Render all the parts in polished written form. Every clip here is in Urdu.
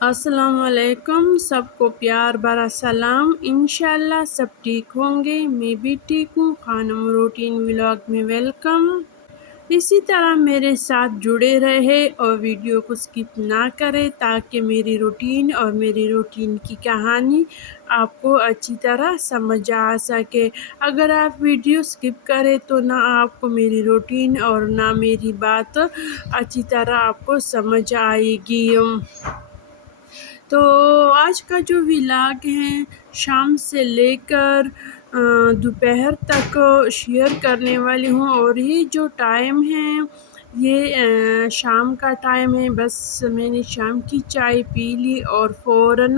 السلام علیکم، سب کو پیار بھرا سلام۔ انشاءاللہ سب ٹھیک ہوں گے، میں بھی ٹھیک ہوں۔ خانم روٹین ولاگ میں ویلکم۔ اسی طرح میرے ساتھ جڑے رہے اور ویڈیو کو سکپ نہ کرے تاکہ میری روٹین اور میری روٹین کی کہانی آپ کو اچھی طرح سمجھ آ سکے۔ اگر آپ ویڈیو سکپ کرے تو نہ آپ کو میری روٹین اور نہ میری بات اچھی طرح آپ کو سمجھ آئے گی۔ تو آج کا جو ولاگ ہے شام سے لے کر دوپہر تک شیئر کرنے والی ہوں، اور یہ جو ٹائم ہے یہ شام کا ٹائم ہے۔ بس میں نے شام کی چائے پی لی اور فوراً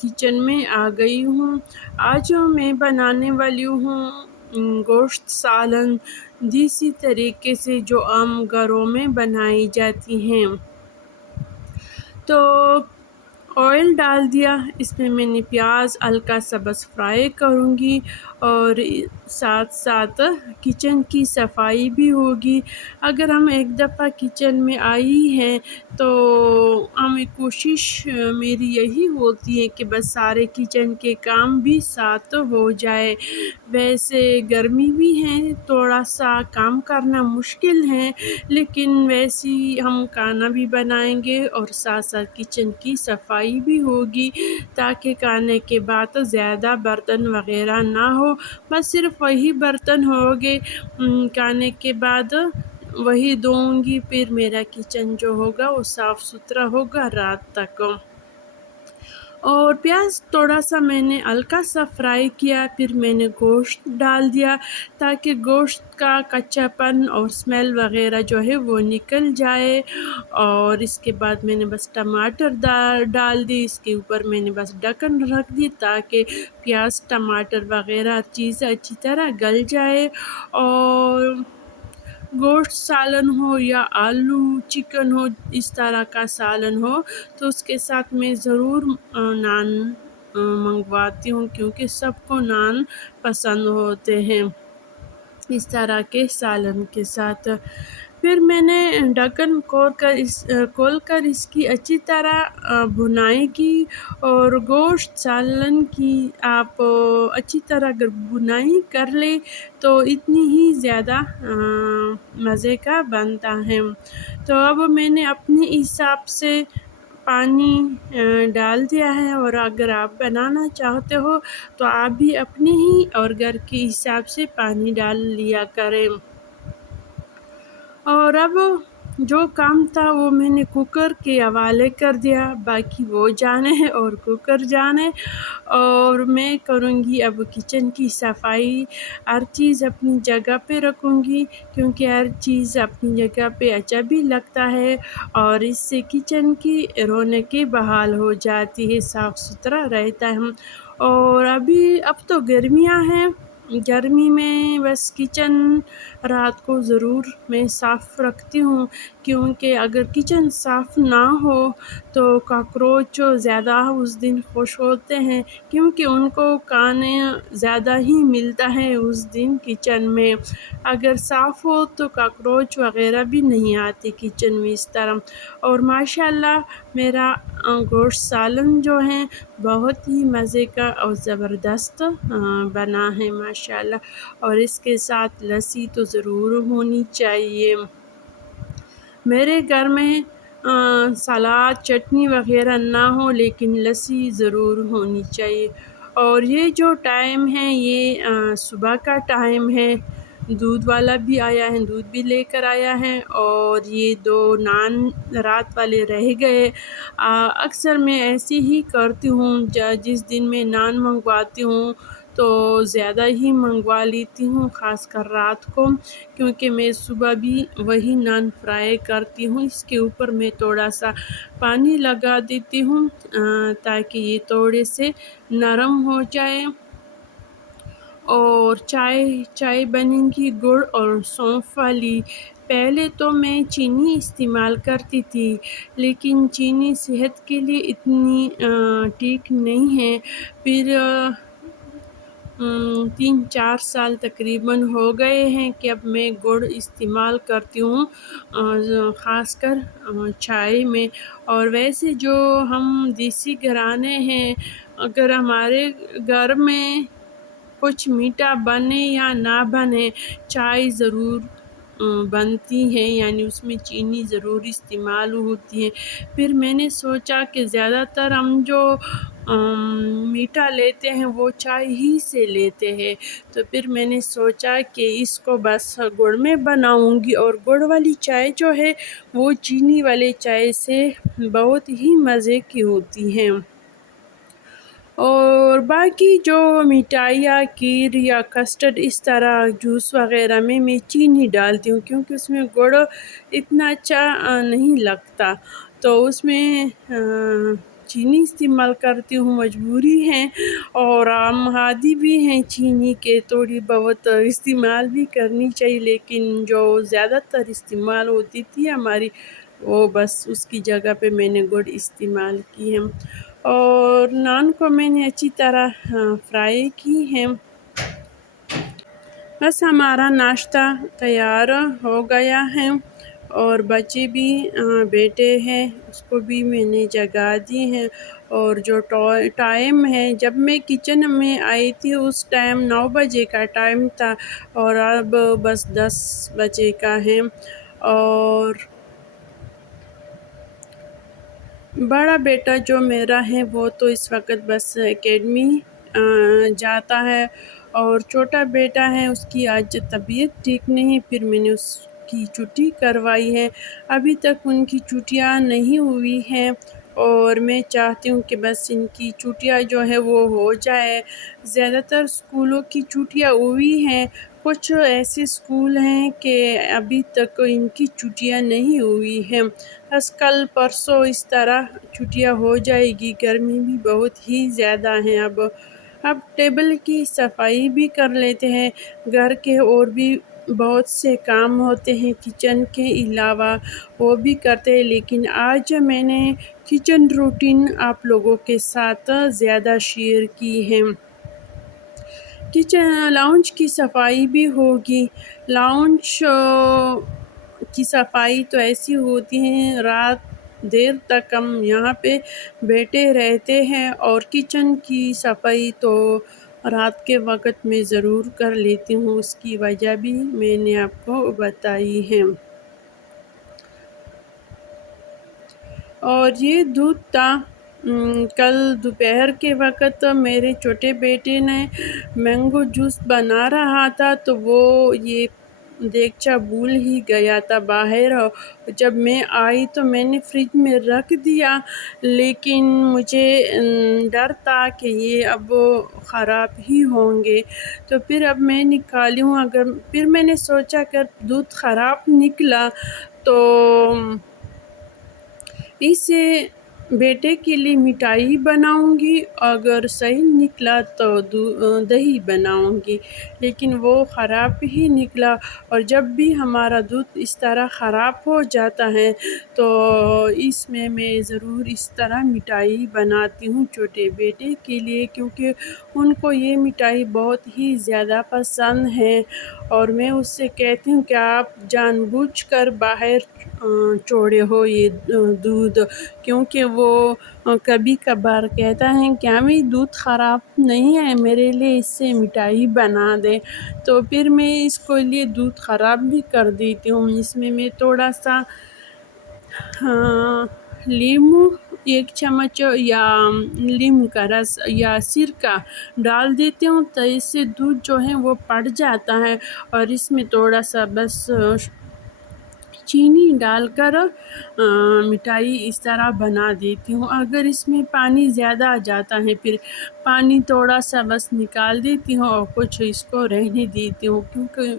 کچن میں آ گئی ہوں۔ آج میں بنانے والی ہوں گوشت سالن، دیسی طریقے سے جو عام گھروں میں بنائی جاتی ہیں۔ تو آئل ڈال دیا، اس میں نے پیاز ہلکا سا بس فرائی کروں گی، اور ساتھ ساتھ کچن کی صفائی بھی ہوگی۔ اگر ہم ایک دفعہ کچن میں آئی ہیں تو ہمیں کوشش میری یہی ہوتی ہے کہ بس سارے کچن کے کام بھی ساتھ ہو جائے۔ ویسے گرمی بھی ہے، تھوڑا سا کام کرنا مشکل ہے، لیکن ویسی ہم کھانا بھی بنائیں گے اور ساتھ ساتھ کچن کی صفائی بھی ہوگی، تاکہ کھانے کے بعد زیادہ برتن وغیرہ نہ ہو۔ بس صرف وہی برتن ہوگے کھانے کے بعد وہی دھوؤں گی، پھر میرا کچن جو ہوگا وہ صاف ستھرا ہوگا رات تک۔ اور پیاز تھوڑا سا میں نے ہلکا سا فرائی کیا، پھر میں نے گوشت ڈال دیا تاکہ گوشت کا کچا پن اور اسمیل وغیرہ جو ہے وہ نکل جائے۔ اور اس کے بعد میں نے بس ٹماٹر ڈال دی، اس کے اوپر میں نے بس ڈھکن رکھ دی تاکہ پیاز ٹماٹر وغیرہ چیزیں اچھی طرح گل جائے۔ اور گوشت سالن ہو یا آلو چکن ہو، اس طرح کا سالن ہو تو اس کے ساتھ میں ضرور نان منگواتی ہوں، کیونکہ سب کو نان پسند ہوتے ہیں اس طرح کے سالن کے ساتھ۔ پھر میں نے ڈھکن کھول کر اس کی اچھی طرح بھنائی کی، اور گوشت سالن کی آپ اچھی طرح اگر بھنائی کر لیں تو اتنی ہی زیادہ مزے کا بنتا ہے۔ تو اب میں نے اپنے حساب سے پانی ڈال دیا ہے، اور اگر آپ بنانا چاہتے ہو تو آپ بھی اپنے ہی اور گھر کے حساب سے پانی ڈال لیا کریں۔ اور اب جو کام تھا وہ میں نے کوکر کے حوالے کر دیا، باقی وہ جانے اور کوکر جانے۔ اور میں کروں گی اب کچن کی صفائی، ہر چیز اپنی جگہ پہ رکھوں گی، کیونکہ ہر چیز اپنی جگہ پہ اچھا بھی لگتا ہے، اور اس سے کچن کی رونقیں بحال ہو جاتی ہے، صاف ستھرا رہتا ہے۔ اور اب تو گرمیاں ہیں، گرمی میں بس کچن رات کو ضرور میں صاف رکھتی ہوں، کیونکہ اگر کچن صاف نہ ہو تو کاکروچ زیادہ اس دن خوش ہوتے ہیں، کیونکہ ان کو کھانے زیادہ ہی ملتا ہے اس دن کچن میں۔ اگر صاف ہو تو کاکروچ وغیرہ بھی نہیں آتے کچن میں اس طرح۔ اور ماشاءاللہ میرا گوشت سالن جو ہے بہت ہی مزے کا اور زبردست بنا ہے ماشاءاللہ، اور اس کے ساتھ لسی تو ضرور ہونی چاہیے۔ میرے گھر میں سلاد چٹنی وغیرہ نہ ہو لیکن لسی ضرور ہونی چاہیے۔ اور یہ جو ٹائم ہے یہ صبح کا ٹائم ہے، دودھ والا بھی آیا ہے، دودھ بھی لے کر آیا ہے، اور یہ 2 نان رات والے رہ گئے۔ اکثر میں ایسے ہی کرتی ہوں، جس دن میں نان منگواتی ہوں تو زیادہ ہی منگوا لیتی ہوں، خاص کر رات کو، کیونکہ میں صبح بھی وہی نان فرائی کرتی ہوں۔ اس کے اوپر میں تھوڑا سا پانی لگا دیتی ہوں تاکہ یہ تھوڑے سے نرم ہو جائے۔ اور چائے بنے گی گڑ اور سونف والی۔ پہلے تو میں چینی استعمال کرتی تھی، لیکن چینی صحت کے لیے اتنی ٹھیک نہیں ہے۔ پھر 3-4 سال تقریباً ہو گئے ہیں کہ اب میں گڑ استعمال کرتی ہوں، خاص کر چائے میں۔ اور ویسے جو ہم دیسی گھرانے ہیں، اگر ہمارے گھر میں کچھ میٹھا بنے یا نہ بنے، چائے ضرور بنتی ہے، یعنی اس میں چینی ضرور استعمال ہوتی ہے۔ پھر میں نے سوچا کہ زیادہ تر ہم جو میٹھا لیتے ہیں وہ چائے ہی سے لیتے ہیں، تو پھر میں نے سوچا کہ اس کو بس گڑ میں بناؤں گی، اور گڑ والی چائے جو ہے وہ چینی والے چائے سے بہت ہی مزے کی ہوتی ہے۔ اور باقی جو مٹھائیاں، کھیر یا کسٹرڈ، اس طرح جوس وغیرہ میں چینی ڈالتی ہوں، کیونکہ اس میں گڑ اتنا اچھا نہیں لگتا، تو اس میں چینی استعمال کرتی ہوں، مجبوری ہے۔ اور ہم عادی بھی ہیں چینی کے، تھوڑی بہت استعمال بھی کرنی چاہیے، لیکن جو زیادہ تر استعمال ہوتی تھی ہماری، وہ بس اس کی جگہ پہ میں نے گڑ استعمال کی ہے۔ اور نان کو میں نے اچھی طرح فرائی کی ہے۔ بس ہمارا ناشتہ تیار ہو گیا ہے، اور بچے بھی بیٹے ہیں، اس کو بھی میں نے جگا دی ہے۔ اور جو ٹائم ہے جب میں کچن میں آئی تھی، اس ٹائم 9 بجے کا ٹائم تھا، اور اب بس 10 بجے کا ہے۔ اور بڑا بیٹا جو میرا ہے وہ تو اس وقت بس اکیڈمی جاتا ہے، اور چھوٹا بیٹا ہے، اس کی آج طبیعت ٹھیک نہیں، پھر میں نے اس کی چھٹی کروائی ہے۔ ابھی تک ان کی چھٹیاں نہیں ہوئی ہیں، اور میں چاہتی ہوں کہ بس ان کی چھٹیاں جو ہے وہ ہو جائے۔ زیادہ تر اسکولوں کی چھٹیاں ہوئی ہیں، کچھ ایسے اسکول ہیں کہ ابھی تک ان کی چھٹیاں نہیں ہوئی ہیں، بس کل پرسوں اس طرح چھٹیاں ہو جائے گی۔ گرمی بھی بہت ہی زیادہ ہے۔ اب ٹیبل کی صفائی بھی کر لیتے ہیں، گھر کے اور بھی بہت سے کام ہوتے ہیں کچن کے علاوہ، وہ بھی کرتے ہیں، لیکن آج میں نے کچن روٹین آپ لوگوں کے ساتھ زیادہ شیئر کی ہے۔ کچن لاؤنج کی صفائی بھی ہوگی۔ لاؤنج کی صفائی تو ایسی ہوتی ہے، رات دیر تک ہم یہاں پہ بیٹھے رہتے ہیں، اور کچن کی صفائی تو رات کے وقت میں ضرور کر لیتی ہوں، اس کی وجہ بھی میں نے آپ کو بتائی ہے۔ اور یہ دودھ تھا، کل دوپہر کے وقت میرے چھوٹے بیٹے نے مینگو جوس بنا رہا تھا، تو وہ یہ دیگچا بھول ہی گیا تھا باہر۔ جب میں آئی تو میں نے فریج میں رکھ دیا، لیکن مجھے ڈر تھا کہ یہ اب خراب ہی ہوں گے، تو پھر اب میں نکالی ہوں۔ پھر میں نے سوچا اگر دودھ خراب نکلا تو اس سے بیٹے کے لیے مٹھائی بناؤں گی، اگر صحیح نکلا تو دہی بناؤں گی، لیکن وہ خراب ہی نکلا۔ اور جب بھی ہمارا دودھ اس طرح خراب ہو جاتا ہے تو اس میں ضرور اس طرح مٹھائی بناتی ہوں چھوٹے بیٹے کے لیے، کیونکہ ان کو یہ مٹھائی بہت ہی زیادہ پسند ہے، اور میں اس سے کہتی ہوں کہ آپ جان بوجھ کر باہر چھوڑے ہو یہ دودھ، کیونکہ وہ کبھی کبھار کہتا ہے کہ امی دودھ خراب نہیں ہے، میرے لیے اس سے مٹھائی بنا دے، تو پھر میں اس کو لیے دودھ خراب بھی کر دیتی ہوں۔ اس میں تھوڑا سا لیمو 1 چمچ یا لیمو کا رس یا سرکہ ڈال دیتی ہوں، تو اس سے دودھ جو ہے وہ پڑ جاتا ہے، اور اس میں تھوڑا سا بس چینی ڈال کر مٹھائی اس طرح بنا دیتی ہوں۔ اگر اس میں پانی زیادہ آ جاتا ہے، پھر پانی تھوڑا سا بس نکال دیتی ہوں، اور کچھ اس کو رہنے دیتی ہوں، کیونکہ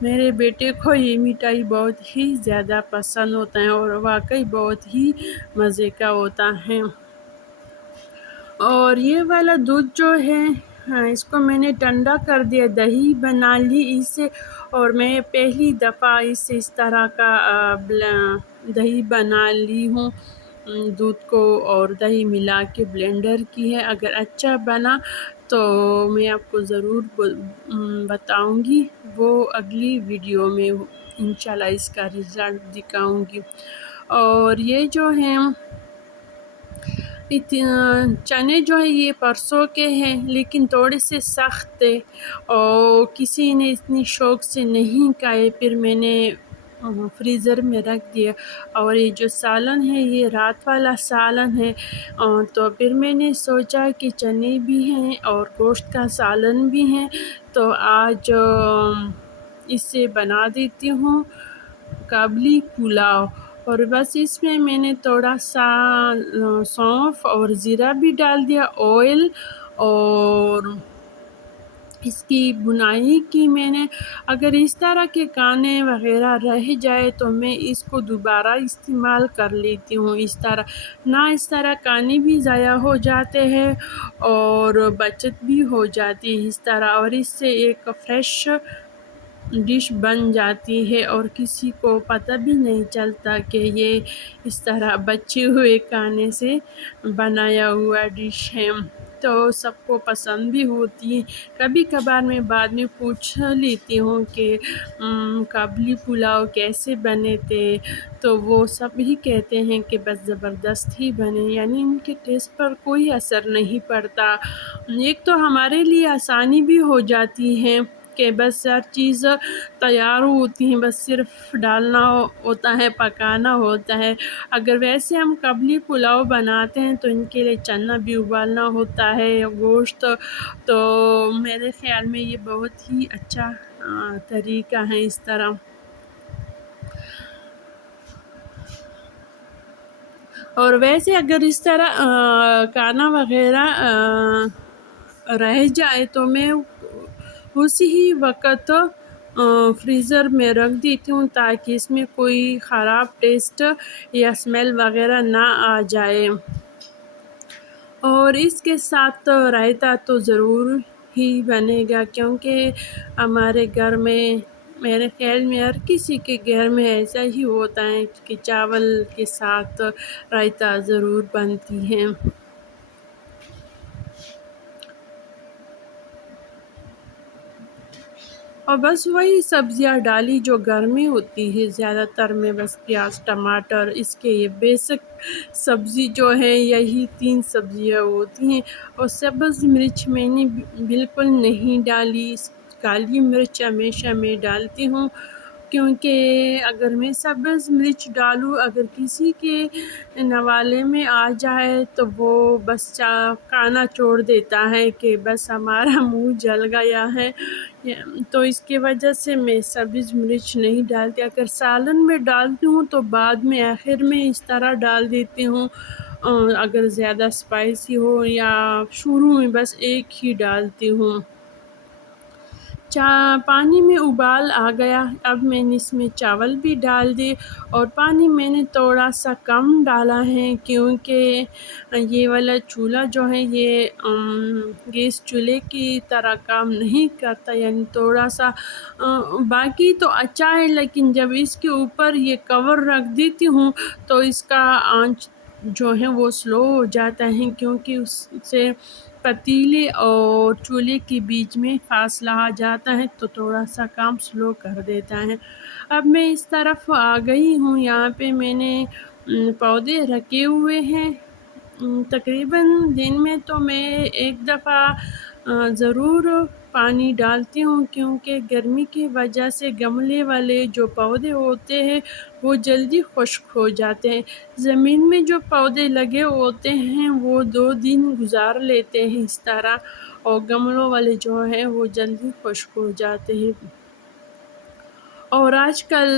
میرے بیٹے کو یہ مٹھائی بہت ہی زیادہ پسند ہوتا ہے، اور واقعی بہت ہی مزے کا ہوتا ہے۔ اور یہ والا دودھ جو ہے، اس کو میں نے ٹھنڈا کر دیا، دہی بنا لی اس سے، اور میں پہلی دفعہ اس طرح کا دہی بنا لی ہوں۔ دودھ کو اور دہی ملا کے بلینڈر کی ہے. اگر اچھا بنا تو میں آپ کو ضرور بتاؤں گی، وہ اگلی ویڈیو میں انشاءاللہ اس کا رزلٹ دکھاؤں گی. اور یہ جو ہیں چنے جو ہے یہ پرسوں کے ہیں لیکن تھوڑے سے سخت تھے اور کسی نے اتنی شوق سے نہیں کھائے، پھر میں نے فریزر میں رکھ دیا. اور یہ جو سالن ہے یہ رات والا سالن ہے، تو پھر میں نے سوچا کہ چنے بھی ہیں اور گوشت کا سالن بھی ہیں تو آج اس سے بنا دیتی ہوں قابلی پلاؤ. اور بس اس میں نے تھوڑا سا سونف اور زیرہ بھی ڈال دیا، آئل، اور اس کی بنائی کی میں نے. اگر اس طرح کے کھانے وغیرہ رہ جائے تو میں اس کو دوبارہ استعمال کر لیتی ہوں. اس طرح کھانے بھی ضائع ہو جاتے ہیں اور بچت بھی ہو جاتی ہے اس طرح، اور اس سے ایک فریش ڈش بن جاتی ہے اور کسی کو پتہ بھی نہیں چلتا کہ یہ اس طرح بچے ہوئے کھانے سے بنایا ہوا ڈش ہے. تو سب کو پسند بھی ہوتی ہے. کبھی کبھار میں بعد میں پوچھ لیتی ہوں کہ قابلی پلاؤ کیسے بنے تھے، تو وہ سب ہی کہتے ہیں کہ بس زبردست ہی بنے، یعنی ان کے ٹیسٹ پر کوئی اثر نہیں پڑتا. ایک تو ہمارے لیے آسانی بھی ہو جاتی ہے کہ بس ہر چیز تیار ہوتی ہیں، بس صرف ڈالنا ہوتا ہے، پکانا ہوتا ہے. اگر ویسے ہم قابلی پلاؤ بناتے ہیں تو ان کے لیے چنا بھی ابالنا ہوتا ہے، گوشت. تو میرے خیال میں یہ بہت ہی اچھا طریقہ ہے اس طرح. اور ویسے اگر اس طرح کھانا وغیرہ رہ جائے تو میں اسی ہی وقت فریزر میں رکھ دیتی ہوں تاکہ اس میں کوئی خراب ٹیسٹ یا اسمیل وغیرہ نہ آ جائے. اور اس کے ساتھ رائتا تو ضرور ہی بنے گا، کیونکہ ہمارے گھر میں، میرے خیال میں ہر کسی کے گھر میں ایسا ہی ہوتا ہے کہ چاول کے ساتھ رائتا ضرور بنتی ہے. اور بس وہی سبزیاں ڈالی جو گھر میں ہوتی ہے، زیادہ تر میں بس پیاز، ٹماٹر، اس کے یہ بیسک سبزی جو ہے یہی 3 سبزیاں ہوتی ہیں. اور سبز مرچ میں نے بالکل نہیں ڈالی، کالی مرچ ہمیشہ میں ڈالتی ہوں، کیونکہ اگر میں سبز مرچ ڈالوں، اگر کسی کے نوالے میں آ جائے تو وہ بس کھانا چھوڑ دیتا ہے کہ بس ہمارا منہ جل گیا ہے. تو اس کی وجہ سے میں سبز مرچ نہیں ڈالتی. اگر سالن میں ڈالتی ہوں تو بعد میں آخر میں اس طرح ڈال دیتی ہوں، اگر زیادہ اسپائسی ہو، یا شروع میں بس ایک ہی ڈالتی ہوں. پانی میں ابال آ گیا، اب میں نے اس میں چاول بھی ڈال دی. اور پانی میں نے تھوڑا سا کم ڈالا ہے کیونکہ یہ والا چولہا جو ہے یہ گیس چولہے کی طرح کام نہیں کرتا، یعنی تھوڑا سا باقی تو اچھا ہے، لیکن جب اس کے اوپر یہ کور رکھ دیتی ہوں تو اس کا آنچ جو ہے وہ سلو ہو جاتا ہے، کیونکہ اس سے پتیلے اور چولہے کے بیچ میں فاصلہ آ جاتا ہے تو تھوڑا سا کام سلو کر دیتا ہے. اب میں اس طرف آ گئی ہوں، یہاں پہ میں نے پودے رکھے ہوئے ہیں. تقریباً دن میں تو میں ایک دفعہ ضرور پانی ڈالتی ہوں، کیونکہ گرمی کی وجہ سے گملے والے جو پودے ہوتے ہیں وہ جلدی خشک ہو جاتے ہیں. زمین میں جو پودے لگے ہوتے ہیں وہ 2 دن گزار لیتے ہیں اس طرح، اور گملوں والے جو ہیں وہ جلدی خشک ہو جاتے ہیں. اور آج کل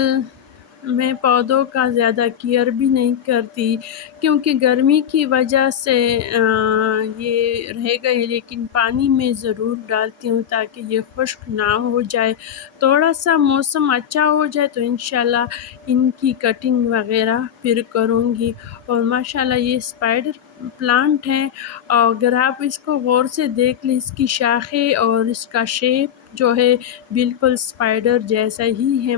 میں پودوں کا زیادہ کیئر بھی نہیں کرتی، کیونکہ گرمی کی وجہ سے یہ رہ گئے، لیکن پانی میں ضرور ڈالتی ہوں تاکہ یہ خشک نہ ہو جائے. تھوڑا سا موسم اچھا ہو جائے تو انشاءاللہ ان کی کٹنگ وغیرہ پھر کروں گی. اور ماشاءاللہ یہ اسپائڈر پلانٹ ہے، اور اگر آپ اس کو غور سے دیکھ لیں، اس کی شاخیں اور اس کا شیپ جو ہے بالکل اسپائڈر جیسا ہی ہے۔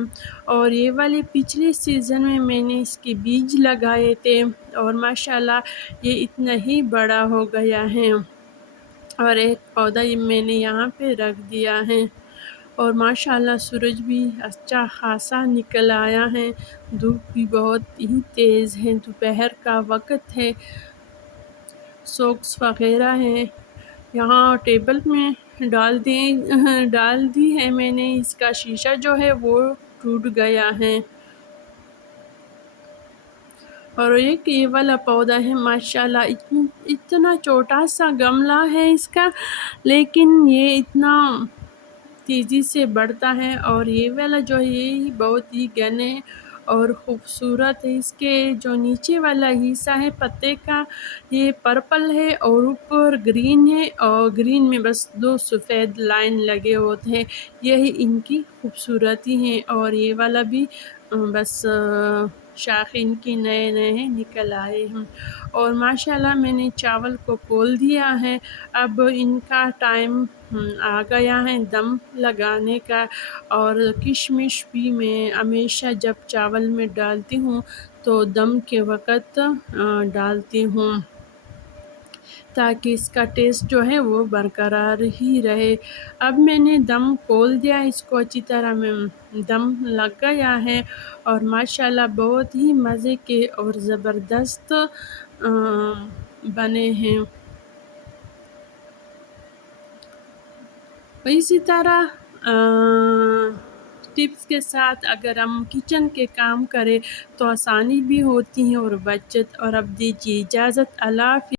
اور یہ والے پچھلے سیزن میں نے اس کے بیج لگائے تھے، اور ماشاءاللہ یہ اتنا ہی بڑا ہو گیا ہے، اور ایک پودا میں نے یہاں پہ رکھ دیا ہے، اور ماشاءاللہ سورج بھی اچھا خاصا نکل آیا ہے، دھوپ بھی بہت ہی تیز ہے، دوپہر کا وقت ہے، سوکس وغیرہ ہیں یہاں ٹیبل میں ڈال دی ہے میں نے، اس کا شیشہ جو ہے وہ ٹوٹ گیا ہے۔ اور ایک یہ والا پودا ہے ماشاءاللہ اتنا چھوٹا سا گملہ ہے اس کا، لیکن یہ اتنا تیزی سے بڑھتا ہے، اور یہ والا جو ہے یہ بہت ہی گھنے اور خوبصورت ہے۔ اس کے جو نیچے والا حصہ ہے پتے کا، یہ پرپل ہے اور اوپر گرین ہے، اور گرین میں بس 2 سفید لائن لگے ہوتے ہیں، یہی ان کی خوبصورتی ہے۔ اور یہ والا بھی بس شاخ ان کی نئے نکل آئے ہیں، اور ماشاءاللہ میں نے چاول کو کھول دیا ہے، اب ان کا ٹائم آ گیا ہے دم لگانے کا۔ اور کشمش بھی میں ہمیشہ جب چاول میں ڈالتی ہوں تو دم کے وقت ڈالتی ہوں، تاکہ اس کا ٹیسٹ جو ہے وہ برقرار ہی رہے۔ اب میں نے دم کھول دیا، اس کو اچھی طرح میں دم لگ گیا ہے، اور ماشاءاللہ بہت ہی مزے کے اور زبردست بنے ہیں۔ اسی طرح ٹپس کے ساتھ اگر ہم کچن کے کام کریں تو آسانی بھی ہوتی ہے اور بچت۔ اور اب دیجیے اجازت، اللہ حافظ۔